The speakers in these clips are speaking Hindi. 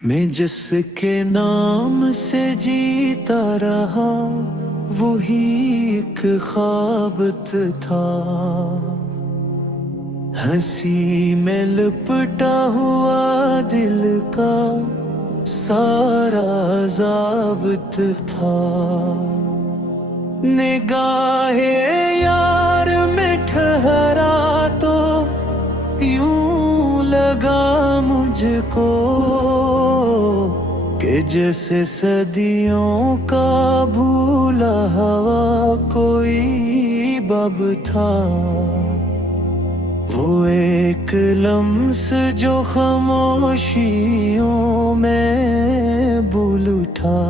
मैं जिसके नाम से जीता रहा वही एक ख्वाबत था। हंसी में लिपटा हुआ दिल का सारा ज़ाबित था। निगाहे यार में ठहरा तो यूं लगा मुझको कि जैसे सदियों का भूला हवा कोई बब था। वो एक लम्स जो खामोशियों में भूल उठा,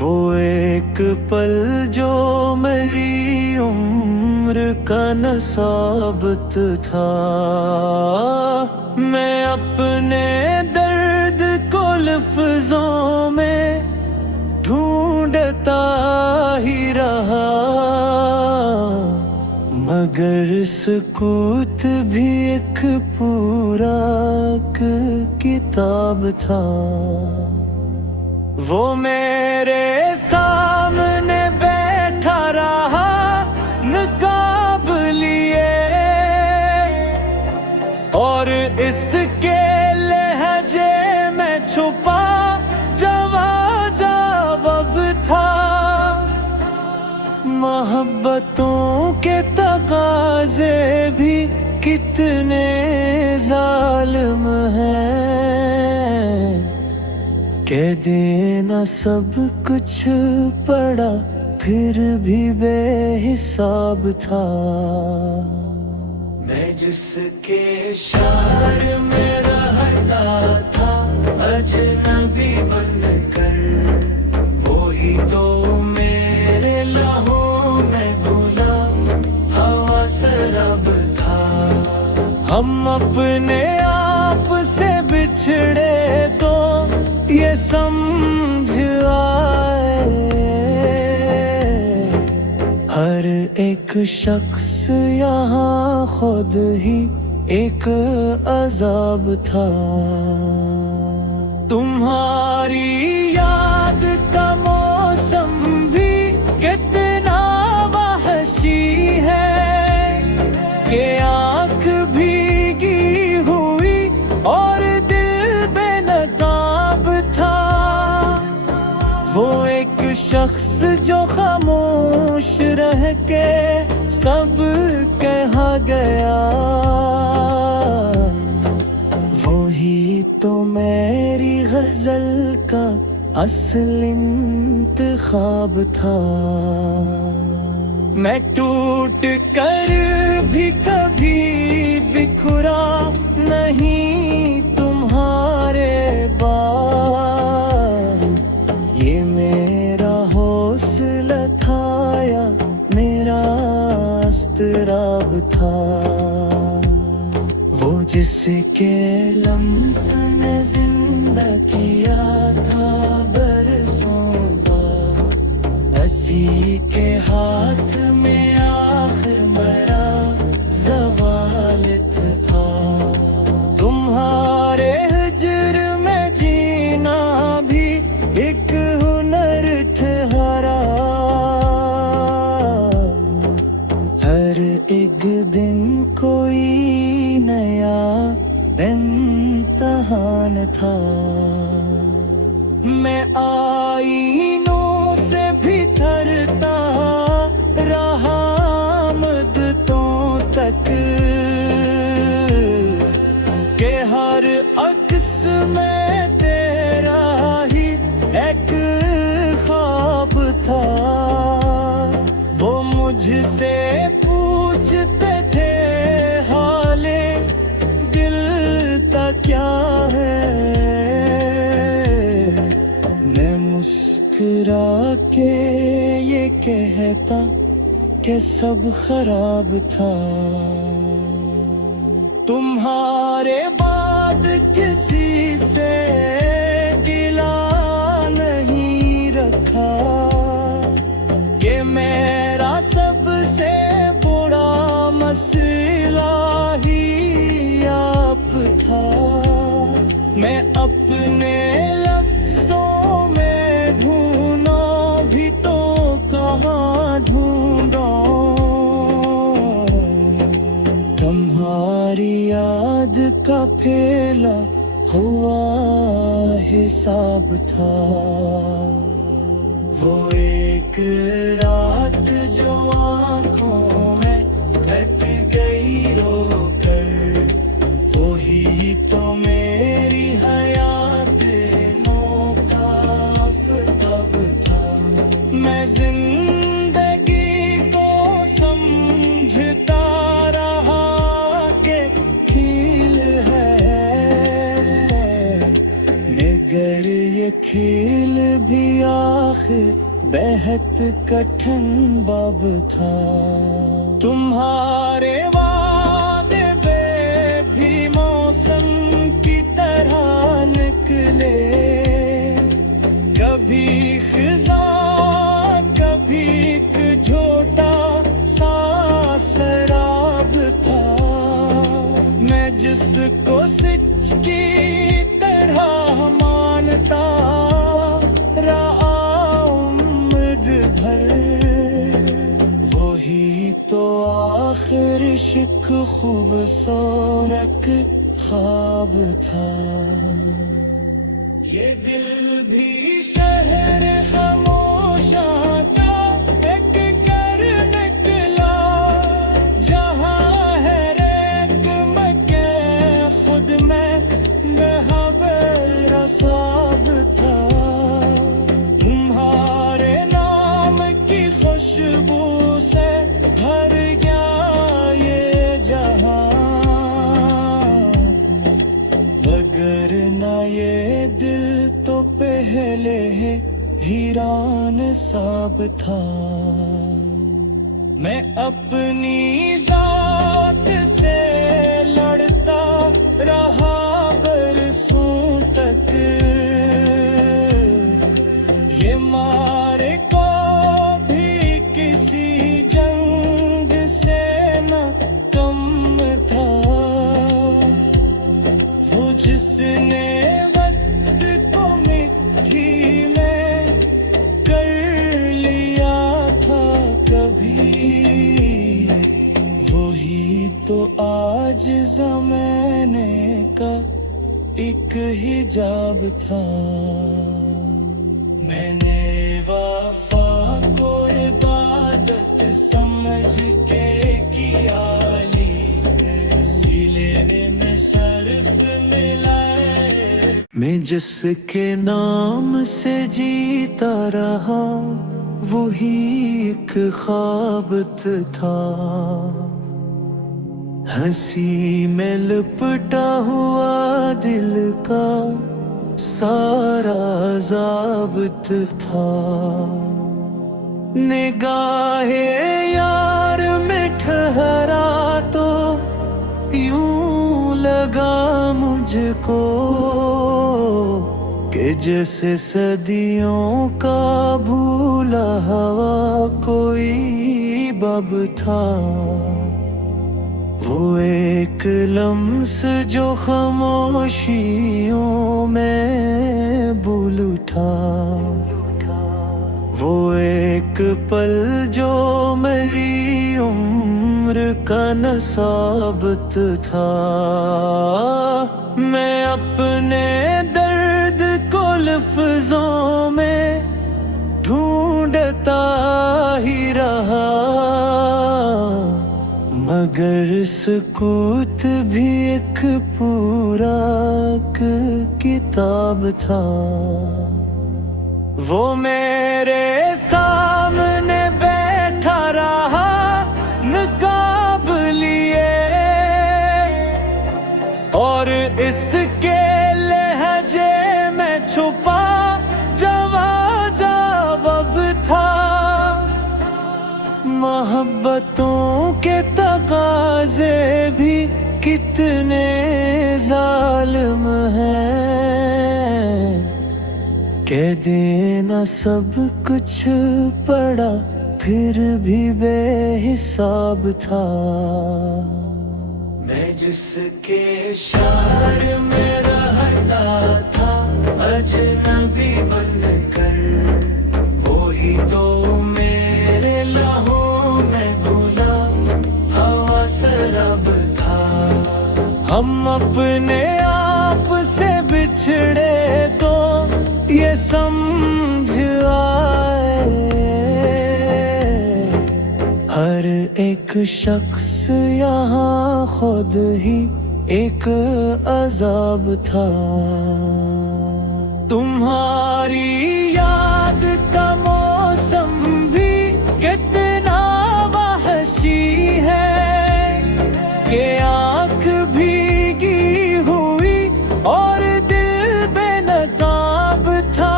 वो एक पल जो मेरी उम्र का नसाबत था। मैं अपने दर्द को लफ्जों में ढूंढता ही रहा, मगर सुकूत भी एक पूरा किताब था। वो मेरे सामने बैठा रहा नकाब लिए, और इसके लहजे में छुपा जवाब था। मोहब्बतों के तकाज़े भी कितने जालिम हैं, कह देना सब कुछ पड़ा फिर भी बेहिसाब था। मैं जिसके शहर में रहता था अजनबी बनकर, वो ही तो मेरे लहू में घुला हवा शराब था। हम अपने आप से बिछड़े तो ये समझ आए, हर एक शख्स यहाँ खुद ही एक अजाब था। तुम्हारी याद का मौसम भी कितना वहशी है कि आँख भीगी हुई और दिल बेनकाब था। वो एक शख्स जो खामोश रह के सब कहा गया, वही तो मेरी गजल का असल इंतखाब था। मैं टूट कर भी कभी बिखरा नहीं तुम्हारे बाद, ये मेरा हौसला था या मेरा अस्तराब था। वो जिसके लम्स ने जिंदा किया था बरसों बाद, उसी के हाथ में आखिर मेरा ज़वालित था। तुम्हारे हिज्र में जीना भी एक हुनर ठहरा, हर एक दिन कोई नया इम्तिहान था। मैं आईनों से भी थरता रहा मुद्दतों तक, के हर अक्स में तेरा ही एक ख्वाब था। वो मुझसे पूछते थे हाले दिल का क्या है, मैं मुस्कुरा के ये कहता कि सब खराब था। तुम्हारे बाद किसी से गिला नहीं रखा, कि मेरा सबसे बड़ा मसला ही आप था। मैं अपने लफ्जों में ढूंढूं भी तो कहाँ ढूंढूं। तुम्हारी याद का फैला हुआ हिसाब था। वो एक रात जो आँखों में कट गई रोकर, वो ही तो मेरी हयात नौ का आफताब था। मैं जिंदगी को समझता रहा कि खील है, मगर ये खील भी आखिर बेहद कठिन बाब था। तुम्हारे वादे भी मौसम की तरह निकले, कभी खिज़ा कभी एक झोटा सा शराब था। मैं जिसको सिच की तरह मानता रहा वही तो आखिर इश्क खूबसूरत ख्वाब था। ये दिल भी शहर खामोशा का एक कर निकला, जहाँ है रेत मके खुद में बेहबरसाब था। खुशबू से भर गया ये जहां, वगरना ये दिल तो पहले वीरान साब था। मैं अपनी जात से लड़ता रहा बरसों तक, ये मारे को किसी जंग से न कम था। वो जिसने वक्त को मिट्टी में कर लिया था कभी, वही तो आज ज़माने का एक हिजाब था। मैंने वफा को इबादत समझ के किया, लेकिन सिले में सर्फ मिलाए। मैं जिसके नाम से जीता रहा, वही एक ख्वाबत था। हंसी में लिपटा हुआ दिल का सारा ज़ाबित था। निगाहे यार में ठहरा तो यूं लगा मुझको कि जैसे सदियों का भूला हुआ कोई बब था। वो एक लम्स जो खामोशियों में भूल उठा, वो एक पल जो मेरी उम्र का नसाबत था। मैं अपने दर्द को लफ्जों में ढूंढता ही रहा, मगर सकूत भी एक पूरा किताब था। वो मेरे सामने बैठा रहा नकाब लिए, और इसके लहजे में छुपा जवाब था। मोहब्बतों के तकाज़े भी कितने जालिम हैं, कह देना सब कुछ पड़ा फिर भी बेहिसाब था। मैं जिसके शार में रह रहता था अजनबी बनकर, वो ही तो मेरे लहू में घुला हवा शराब था। हम अपने आप से बिछड़े तो ये समझ आए, हर एक शख्स यहाँ खुद ही एक अजाब था। तुम्हारी याद का मौसम भी कितना वहशी है कि आँख भीगी हुई और दिल बेनकाब था।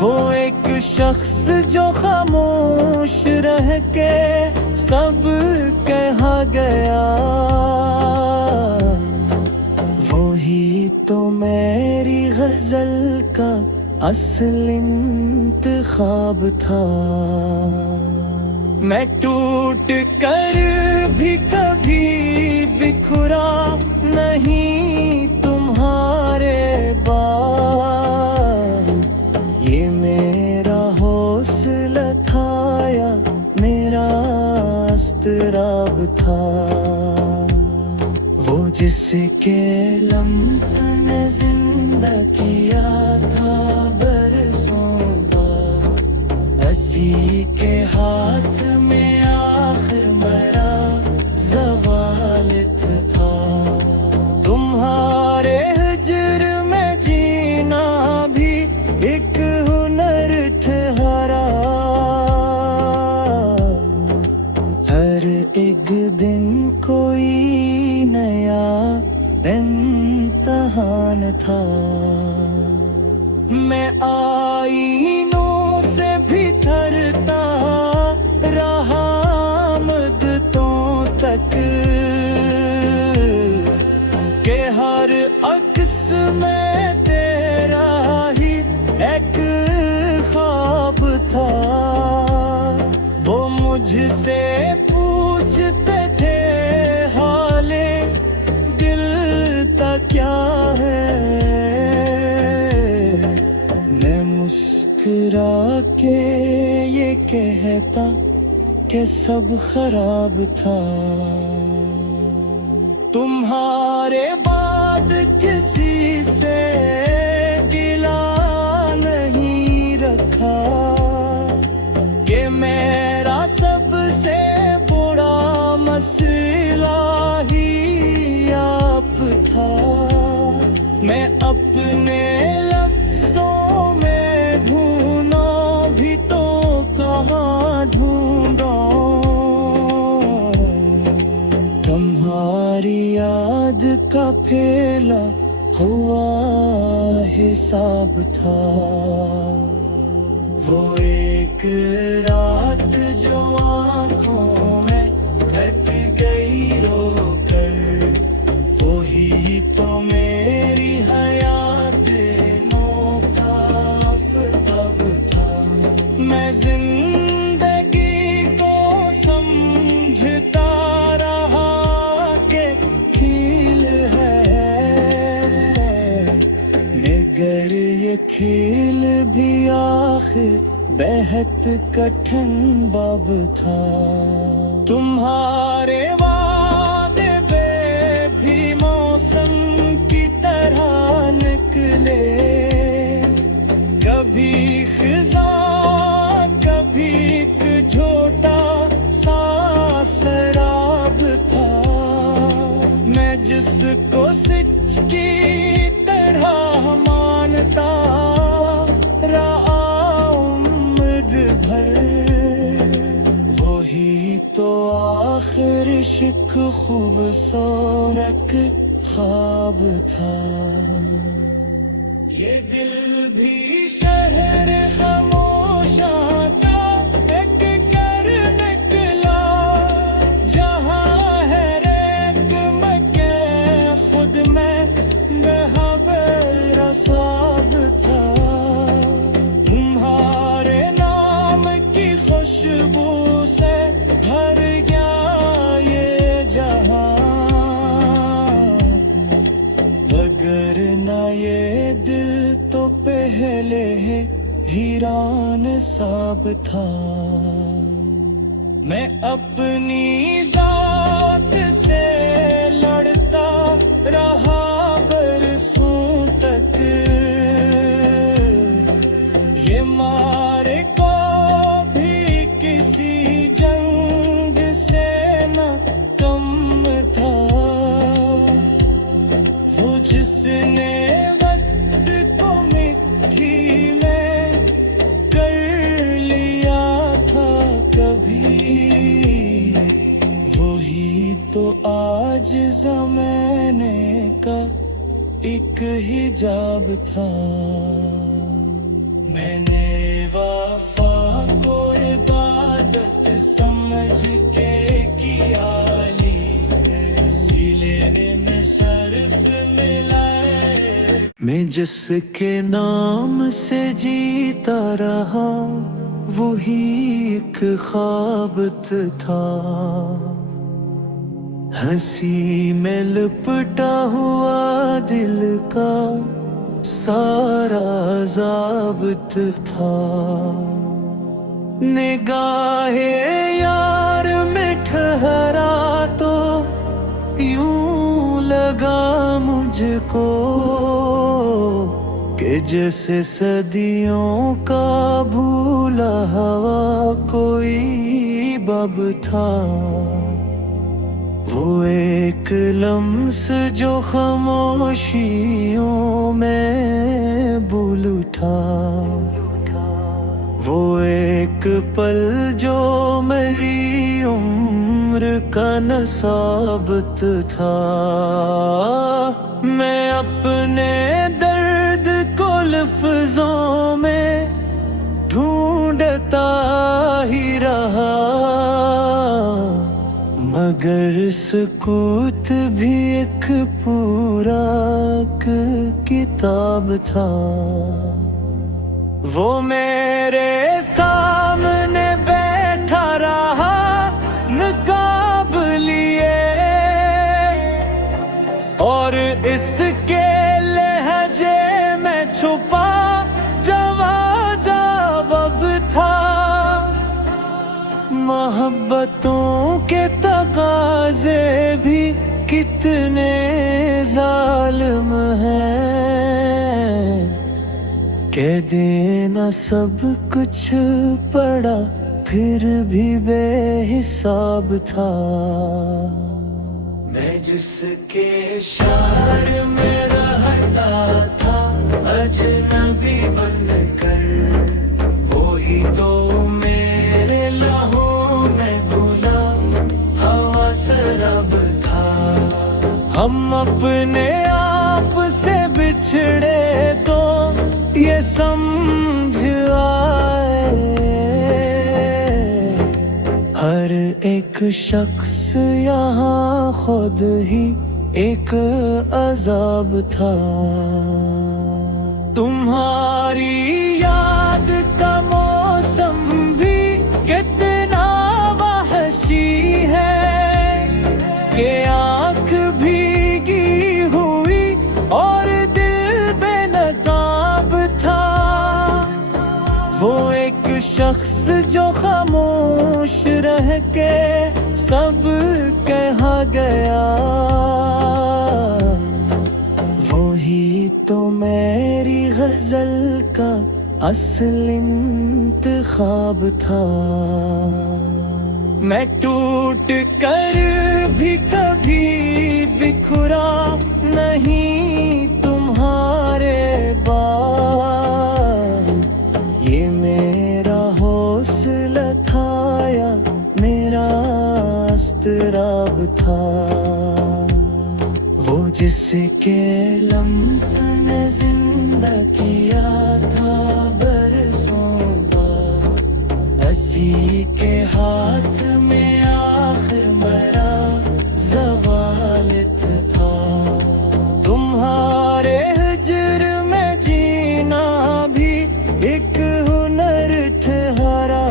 वो एक शख्स जो खामोश रह के सब कहा गया, वही तो मेरी गजल का असल इंतखाब था। मैं टूट कर भी कभी बिखरा नहीं तुम्हारे बाद, ये मेरा हौसला था या मेरा अस्तराब था। वो जिसके लम्स ने जिंदा किया था बरसों बाद, उसी के हाथ में आखिर मेरा ज़वाल था। तुम्हारे हिज्र में जीना भी एक हुनर ठहरा, हर एक दिन कोई नया इम्तिहान था। मैं आईनों से भी थरता रहा मुद्दतों तक, के हर अक्स में तेरा ही एक ख्वाब था। वो मुझसे पूछते थे हाले दिल का क्या है, मैं मुस्कुरा के ये कहता कि सब खराब था। तुम्हारे बाद किसी से गिला नहीं रखा, कि मेरा सबसे बुरा मसला ही आप था। मैं अपने लफ्जों में ढूंढा भी तो कहाँ ढूंढा, तुम्हारी याद का फैला हुआ हिसाब था। वो एक रात जो आँखों में ढक गई रोकर, वो ही तो मेरी हयात नो का आफताब था। मैं जिंदगी को समझता रहा कि खील है, मगर ये खील भी आखिर बेहद कठिन बाब था। तुम्हारे वादे पे भी मौसम की तरह निकले, कभी खिजा कभी एक झोटा सा शराब था। मैं जिसको सिच की तरह मानता रहा वही तो आखिर इश्क खूबसूरत ख्वाब था। ये दिल भी शहर खामोशा का एक कर निकला, जहाँ है रेत मके खुद में बेहबर साब था। तुम्हारे नाम की खुशबू से भर गया ये जहां, वगर ये दिल तो पहले है हीरान साब था। मैं अपनी जात से लड़ता रहा बरसों तक, ये मारे को भी किसी जंग से न कम था। वो जिसने वक्त को मिट्टी में कर लिया था कभी, वही तो आज ज़माने का एक हिजाब था। मैंने वफा को इबादत समझ के किया, लीक सिले में सर्फ मिलाए। मैं जिसके नाम से जीता रहा वही एक ख्वाबत था। हंसी में लिपटा हुआ दिल का सारा ज़ाबित था। निगाहे यार में ठहरा तो यूं लगा मुझको कि जैसे सदियों का भूला हवा कोई बब था। वो एक लम्स जो खामोशियों में भूल उठा, वो एक पल जो मेरी उम्र का नसाबत था। मैं अपने दर्द को लफ्जों में ढूंढता ही रहा, मगर सुकूत भी एक पूरा किताब था। वो मेरे सामने बैठा रहा नकाब लिए, और इसके लहजे में छुपा जवाब था। मोहब्बतों के तकाज़े भी कितने जालिम हैं, कह देना सब कुछ पड़ा फिर भी बेहिसाब था। मैं जिसके शहर में रहता था अजनबी बनकर, वो ही तो मेरे लहू में घुला हवा शराब था। हम अपने आप से बिछड़े तो ये समझ आए, हर एक शख्स यहाँ खुद ही एक अजाब था। तुम्हारी याद का मौसम भी कितना वहशी है कि आँख भीगी हुई और दिल बेनकाब था। वो एक शख्स जो खामोश रह के सब कहा गया, वही तो मेरी गजल का असल इंतखाब था। मैं टूट कर भी कभी बिखरा नहीं तुम्हारे बाद, ये मेरा हौसला था या मेरा अस्तराब था। वो जिसके लम्स ने जिंदा किया था बरसों बाद, उसी के हाथ में आखिर मरा ज़वालित था। तुम्हारे हिज्र में जीना भी एक हुनर ठहरा,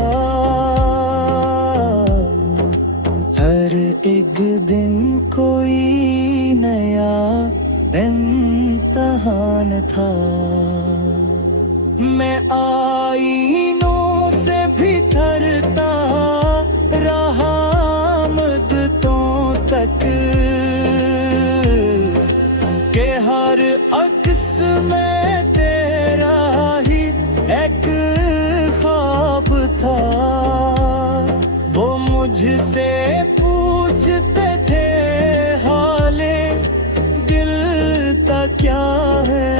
हर एक दिन कोई नया आसान था। मैं आईनों से भी थरता रहा मुद्दतों तक के हर अक्स में तेरा ही एक ख्वाब था। वो मुझसे पूछते थे हाले दिल का क्या है,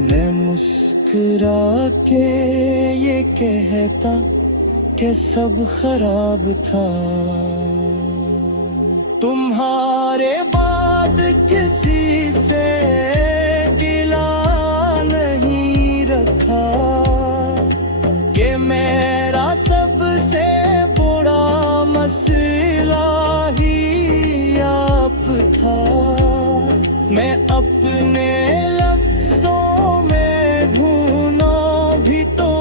मैं मुस्कुरा के ये कहता कि सब खराब था। तुम्हारे बाद किसी से गिला नहीं रखा कि मेरा सबसे बड़ा मसला ही आप था। मैं अपने लफ्जों में ढूंढूं भी तो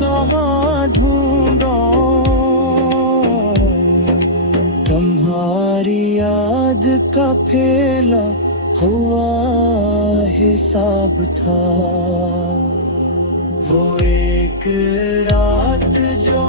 कहाँ ढूंढूं, तुम्हारी याद का फैला हुआ हिसाब था। वो एक रात जो